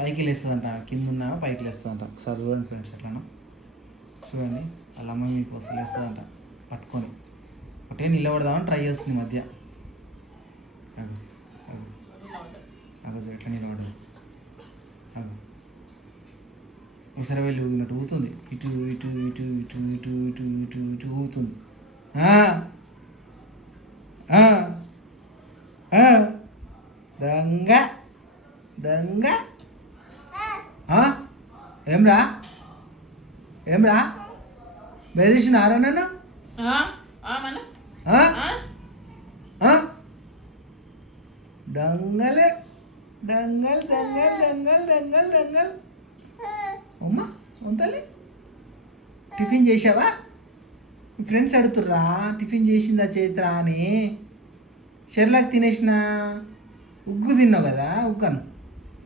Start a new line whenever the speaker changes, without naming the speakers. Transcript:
పైకి లేస్తుందంట కింద ఉన్న పైకి లేస్తుందంట. ఒకసారి చూడండి ఫ్రెండ్స్ ఎట్లన్నా చూడండి వాళ్ళ అమ్మ మీకు వస్తూ లేస్తుందంట పట్టుకొని. ఒకటే నిలబడదామని ట్రై చేస్తుంది మధ్య. అగు అగు అగు ఎట్లా నిలబడదు అగు ఒకసారి వెళ్ళి ఊగినట్టు ఊతుంది ఇటు ఇటు ఇటు ఇటు ఇటు ఇటు ఇటు ఇటు ఊగుతుంది. ఆ, ఆ, దొంగ దొంగ. ఏమ్రా? ఏమ్రా? బెదిరిసినారా నన్ను? డంగలే డంగల్ డంగల్ డంగల్ డంగల్ డంగల్. అమ్మా ఉంతలే టిఫిన్ చేసావా మీ ఫ్రెండ్స్ అడుగుతుర్రా టిఫిన్ చేసిందా చైత్ర అని. షెర్లాక్ తినేసిన ఉగ్గు తిన్నావు కదా ఉగ్గాను.